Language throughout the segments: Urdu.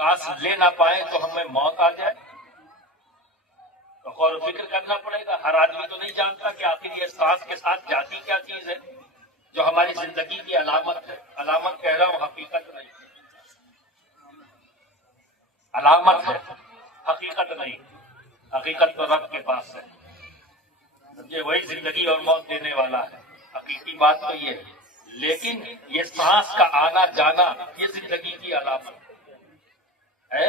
سانس لے نہ پائیں تو ہمیں موت آ جائے تو غور و فکر کرنا پڑے گا. ہر آدمی تو نہیں جانتا کہ آخر یہ سانس کے ساتھ جاتی کیا چیز ہے جو ہماری زندگی کی علامت ہے. علامت کہہ رہا ہوں، حقیقت نہیں. علامت ہے، حقیقت نہیں. حقیقت تو رب کے پاس ہے، یہ وہی زندگی اور موت دینے والا ہے. حقیقی بات تو یہ ہے. لیکن یہ سانس کا آنا جانا یہ زندگی کی علامت ہے.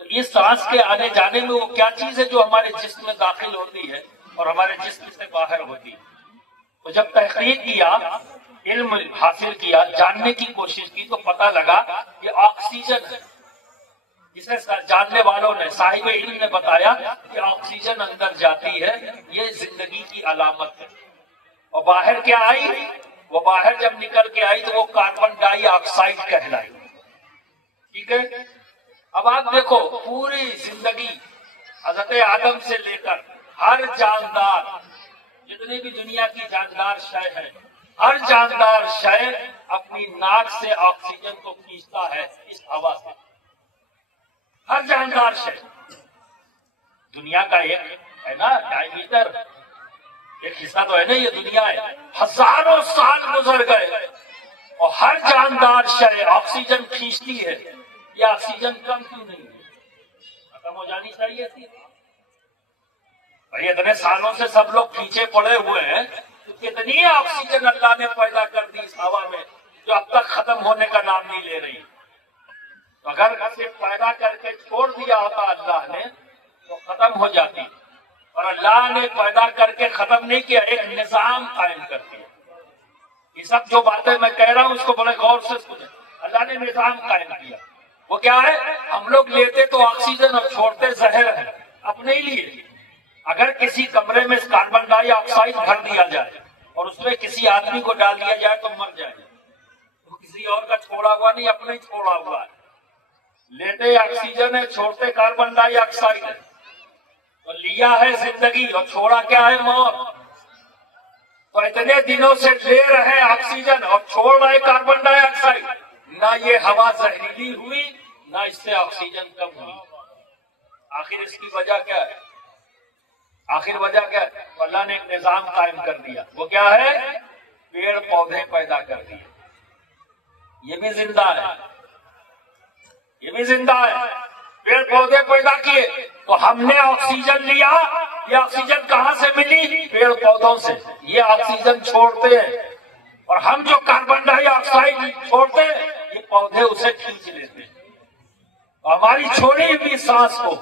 تو اس سانس کے آنے جانے میں وہ کیا چیز ہے جو ہمارے جسم میں داخل ہوتی ہے اور ہمارے جسم سے باہر ہوتی ہے. تو جب تحقیق کیا، علم حاصل کیا، جاننے کی کوشش کی تو پتہ لگا کہ آکسیجن ہے جسے جاننے والوں نے، صاحب علم نے بتایا کہ آکسیجن اندر جاتی ہے، یہ زندگی کی علامت ہے. اور باہر کیا آئی؟ وہ باہر جب نکل کے آئی تو وہ کاربن ڈائی آکسائڈ کہلائی. ٹھیک ہے. اب آپ دیکھو پوری زندگی حضرت آدم سے لے کر ہر جاندار، جتنی بھی دنیا کی جاندار شے ہے، ہر جاندار شے اپنی ناک سے آکسیجن کو کھینچتا ہے اس ہوا سے. ہر جاندار شے. دنیا کا ایک ہے نا ڈائی میٹر، ایک حصہ تو ہے نا یہ دنیا ہے. ہزاروں سال گزر گئے اور ہر جاندار شے آکسیجن کھینچتی ہے. یہ آکسیجن کم کیوں نہیں ہے؟ ختم ہو جانی چاہیے تھی. بھائی اتنے سالوں سے سب لوگ پیچھے پڑے ہوئے ہیں تو کتنی آکسیجن اللہ نے پیدا کر دی اس ہوا میں جو اب تک ختم ہونے کا نام نہیں لے رہی. تو اگر اسے پیدا کر کے چھوڑ دیا ہوتا اللہ نے تو ختم ہو جاتی. اور اللہ نے پیدا کر کے ختم نہیں کیا، ایک نظام قائم کر دیا. یہ سب جو باتیں میں کہہ رہا ہوں اس کو بڑے غور سے سنیں. اللہ نے نظام قائم کیا. وہ کیا ہے؟ ہم لوگ لیتے تو آکسیجن اور چھوڑتے زہر ہے اپنے ہی لیے. اگر کسی کمرے میں کاربن ڈائی آکسائڈ بھر دیا جائے اور اس میں کسی آدمی کو ڈال دیا جائے تو مر جائے. وہ کسی اور کا چھوڑا ہوا نہیں، اپنے ہی چھوڑا ہوا ہے. لیتے آکسیجن ہے، چھوڑتے کاربن ڈائی آکسائڈ ہے. تو لیا ہے زندگی اور چھوڑا کیا ہے؟ موت. تو اتنے دنوں سے لے رہے آکسیجن اور چھوڑ رہے کاربن ڈائی آکسائڈ، نہ یہ ہوا زہریلی ہوئی نہ اس سے آکسیجن کم ہوئی. آخر اس کی وجہ کیا ہے؟ آخر وجہ کیا ہے؟ اللہ نے ایک نظام قائم کر دیا. وہ کیا ہے؟ پیڑ پودے پیدا کر دیے. یہ بھی زندہ ہے، یہ بھی زندہ ہے. پیڑ پودے پیدا کیے تو ہم نے آکسیجن لیا. یہ آکسیجن کہاں سے ملی؟ پیڑ پودوں سے. یہ آکسیجن چھوڑتے ہیں اور ہم جو کاربن ڈائی آکسائڈ چھوڑتے ہیں یہ پودے اسے کھینچ لیتے ہیں. ہماری چھوڑی ہوئی سانس کو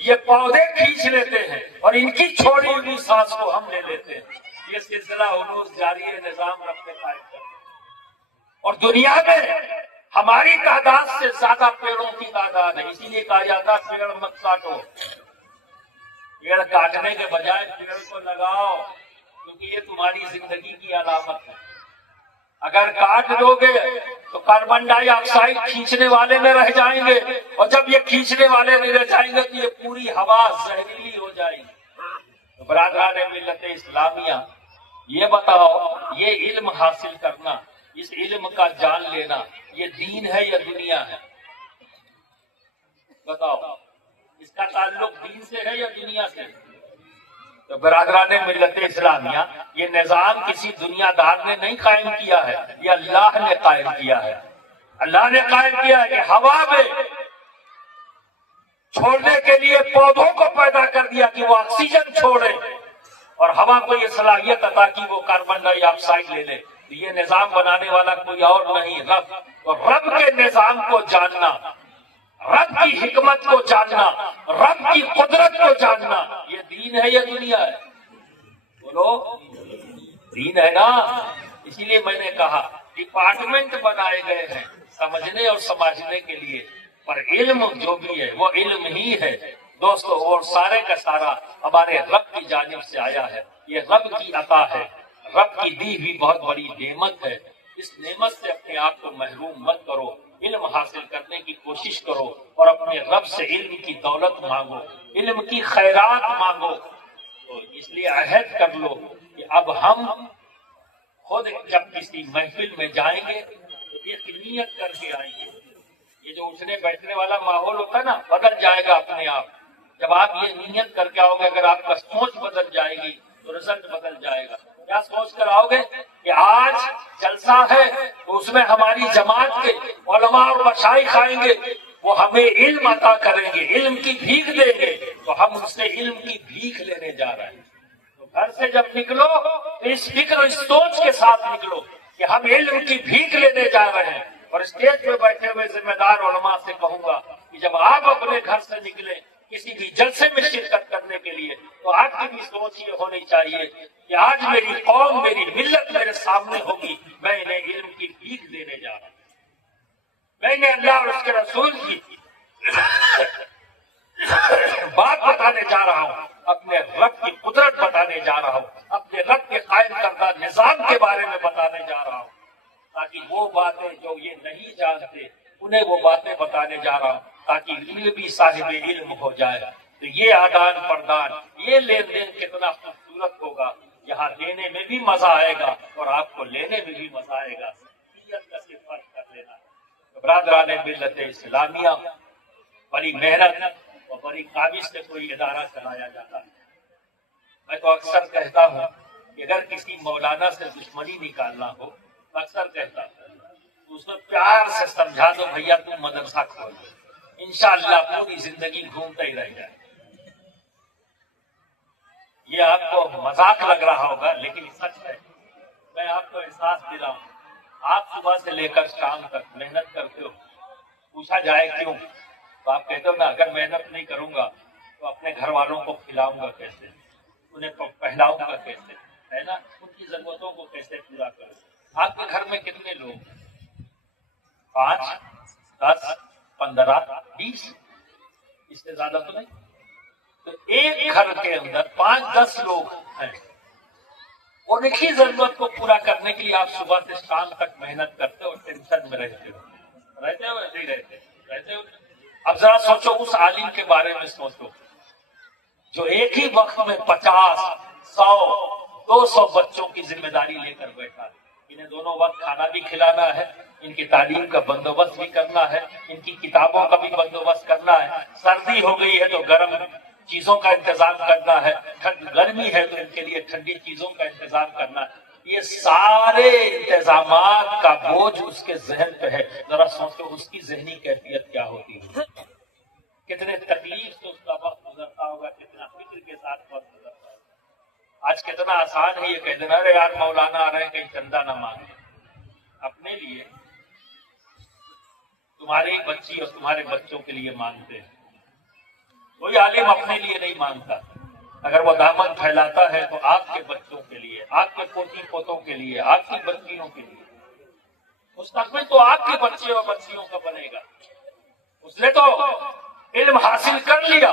یہ پودے کھینچ لیتے ہیں اور ان کی چھوڑی ہوئی سانس کو ہم لے لیتے ہیں. یہ سلسلہ ہنوز جاری ہے، نظام رکھتے قائم کرتے. اور دنیا میں ہماری تعداد سے زیادہ پیڑوں کی تعداد ہے. اسی لیے کہا جاتا ہے پیڑ مت کاٹو. پیڑ کاٹنے کے بجائے پیڑ کو لگاؤ، کیونکہ یہ تمہاری زندگی کی علامت ہے. اگر کاٹ دو گے تو کاربن ڈائی آکسائڈ کھینچنے والے میں رہ جائیں گے اور جب یہ کھینچنے والے نہیں رہ جائیں گے تو یہ پوری ہوا زہریلی ہو جائے گی. تو برادران ملت اسلامیہ، یہ بتاؤ، یہ علم حاصل کرنا، اس علم کا جان لینا، یہ دین ہے یا دنیا ہے؟ بتاؤ، اس کا تعلق دین سے ہے یا دنیا سے؟ تو برادران ملت اسلامیہ، یہ نظام کسی دنیا دار نے نہیں قائم کیا ہے، یہ اللہ نے قائم کیا ہے. اللہ نے قائم کیا ہے کہ ہوا میں چھوڑنے کے لیے پودوں کو پیدا کر دیا کہ وہ آکسیجن چھوڑے اور ہوا کو یہ صلاحیت عطا کی وہ کاربن ڈائی آکسائڈ لے لے. یہ نظام بنانے والا کوئی اور نہیں، رب. اور رب کے نظام کو جاننا، رب کی حکمت کو جاننا، رب کی قدرت کو جاننا، یہ دین ہے یا دنیا ہے؟ بولو، دین ہے نا. اسی لیے میں نے کہا ڈپارٹمنٹ بنائے گئے ہیں سمجھنے اور سمجھنے کے لیے، پر علم جو بھی ہے وہ علم ہی ہے دوستو. اور سارے کا سارا ہمارے رب کی جانب سے آیا ہے. یہ رب کی عطا ہے، رب کی دی ہوئی بہت بڑی نعمت ہے. اس نعمت سے اپنے آپ کو محروم مت کرو. علم حاصل کرنے کی کوشش کرو اور اپنے رب سے علم کی دولت مانگو، علم کی خیرات مانگو. تو اس لیے عہد کر لو کہ اب ہم خود جب کسی محفل میں جائیں گے تو ایک نیت کر کے آئیں گے یہ جو اٹھنے بیٹھنے والا ماحول ہوتا ہے نا، بدل جائے گا اپنے آپ. جب آپ یہ نیت کر کے آؤ گے، اگر آپ کا سوچ بدل جائے گی تو رزلٹ بدل جائے گا. کیا سوچ کر آؤ گے کہ آج جلسہ ہے تو اس میں ہماری جماعت کے علماء اور مشائخ آئیں گے، وہ ہمیں علم عطا کریں گے، علم کی بھیک دیں گے، تو ہم ان سے علم کی بھیک لینے جا رہے ہیں. تو گھر سے جب نکلو تو اس فکر اور اس سوچ کے ساتھ نکلو کہ ہم علم کی بھیک لینے جا رہے ہیں. اور اسٹیج پہ بیٹھے ہوئے ذمہ دار علماء سے کہوں گا کہ جب آپ اپنے گھر سے نکلیں کسی بھی جلسے میں شرکت کرنے کے لیے، تو آپ کی بھی سوچ یہ ہونی چاہیے کہ آج میری قوم، میری ملت میرے سامنے ہوگی، میں انہیں علم کی بھیک دینے جا رہا ہوں، میں انہیں اللہ اور اس کے رسول کی بات بتانے جا رہا ہوں، اپنے رب کی قدرت بتانے جا رہا ہوں، اپنے رب کے قائم کردہ نظام کے بارے میں بتانے جا رہا ہوں، تاکہ وہ باتیں جو یہ نہیں جانتے انہیں وہ باتیں بتانے جا رہا ہوں، تاکہ یہ بھی صاحب علم ہو جائے. تو یہ آدان پردان، یہ لین دین کتنا خوبصورت ہوگا. یہاں دینے میں بھی مزہ آئے گا اور آپ کو لینے میں بھی مزہ آئے گا. نیت کا صرف فرق کر لینا. برادران ملت اسلامیہ، بڑی محنت اور بڑی کاوش سے کوئی ادارہ چلایا جاتا ہے. میں تو اکثر کہتا ہوں کہ اگر کسی مولانا سے دشمنی نکالنا ہو، اکثر کہتا ہوں تو اس میں پیار سے سمجھا دو، بھیا تم مدرسہ کھول دو، انشاءاللہ پوری زندگی گھومتا ہی رہ جائے. یہ آپ کو مذاق لگ رہا ہوگا لیکن سچ ہے. میں آپ کو احساس دلاؤں، آپ صبح سے لے کر شام تک محنت کرتے ہو. پوچھا جائے کیوں، تو آپ کہتے ہو میں اگر محنت نہیں کروں گا تو اپنے گھر والوں کو کھلاؤں گا کیسے، انہیں پہناؤں گا کیسے، ہے نا، ان کی ضرورتوں کو کیسے پورا کروں. آپ کے گھر میں کتنے لوگ؟ 5 10 15 20، اس سے زیادہ تو نہیں. تو ایک گھر کے اندر 5 10 لوگ ہیں، اور ایک ہی ضرورت کو پورا کرنے کے لیے آپ صبح سے شام تک محنت کرتے اور ٹینشن میں رہتے ہو نہیں رہتے ہو. اب ذرا سوچو اس عالم کے بارے میں، سوچو جو ایک ہی وقت میں 50 100 200 بچوں کی ذمہ داری لے کر بیٹھا. انہیں دونوں وقت کھانا بھی کھلانا ہے، ان کی تعلیم کا بندوبست بھی کرنا ہے، ان کی کتابوں کا بھی بندوبست کرنا ہے. سردی ہو گئی ہے تو گرم چیزوں کا انتظام کرنا ہے، گرمی ہے تو ان کے لیے ٹھنڈی چیزوں کا انتظام کرنا ہے. یہ سارے انتظامات کا بوجھ اس کے ذہن پہ ہے. ذرا سوچو اس کی ذہنی کیفیت کیا ہوتی ہے، کتنے تکلیف سے اس کا وقت گزرتا ہوگا، کتنا فکر کے ساتھ وقت گزرتا ہوگا. آج کتنا آسان ہے یہ کہہ دینا، ارے یار مولانا آ رہے ہیں کہیں چندہ نہ مانگے. اپنے لیے، تمہاری بچی اور تمہارے بچوں کے لیے مانگتے ہیں. کوئی عالم اپنے لیے نہیں مانگتا. اگر وہ دامن پھیلاتا ہے تو آپ کے بچوں کے لیے، آپ کے پوتی پوتوں کے لیے، آپ کی بچیوں کے لیے. مستقبل تو آپ کے بچے اور بچیوں کا بنے گا. اس نے تو علم حاصل کر لیا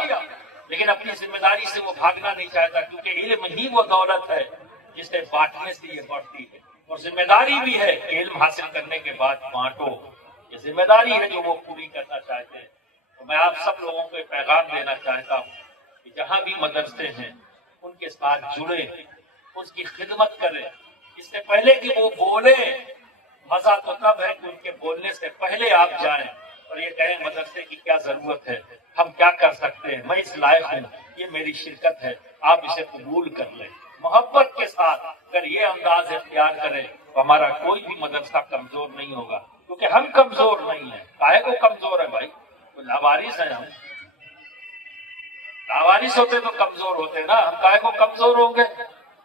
لیکن اپنی ذمہ داری سے وہ بھاگنا نہیں چاہتا، کیونکہ علم ہی وہ دولت ہے جسے بانٹنے سے یہ بڑھتی ہے. اور ذمہ داری بھی ہے کہ علم حاصل کرنے کے بعد بانٹو. یہ ذمہ داری ہے جو وہ پوری کرنا چاہتے ہیں. تو میں آپ سب لوگوں کو پیغام دینا چاہتا ہوں کہ جہاں بھی مدرسے ہیں ان کے ساتھ جڑے، اس کی خدمت کریں. اس سے پہلے کہ وہ بولے، مزہ تو تب ہے کہ ان کے بولنے سے پہلے آپ جائیں اور یہ کہیں مدرسے کی کیا ضرورت ہے، ہم کیا کر سکتے ہیں، میں اس لائق ہوں، یہ میری شرکت ہے، آپ اسے قبول کر لیں. محبت کے ساتھ اگر یہ انداز اختیار کریں تو ہمارا کوئی بھی مدرسہ کمزور نہیں ہوگا. کیونکہ ہم کمزور نہیں ہیں. کاہے کو کمزور ہے بھائی؟ لاوارث ہیں ہم. لاوارث ہوتے تو کمزور ہوتے نا، ہم کاہے کو کمزور ہوں گے؟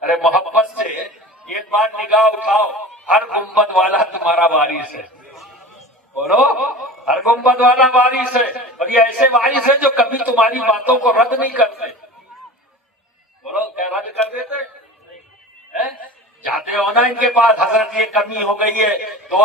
ارے محبت سے ایک بار نگاہ اٹھاؤ، ہر گنبد والا تمہارا وارث ہے. بولو، ہر گنبد والا وارث ہے. اور یہ ایسے وارث ہیں جو کبھی تمہاری باتوں کو رد نہیں کرتے. بولو، کیا رد کر دیتے؟ جاتے ہو نا ان کے پاس، حضرت یہ کمی ہو گئی ہے تو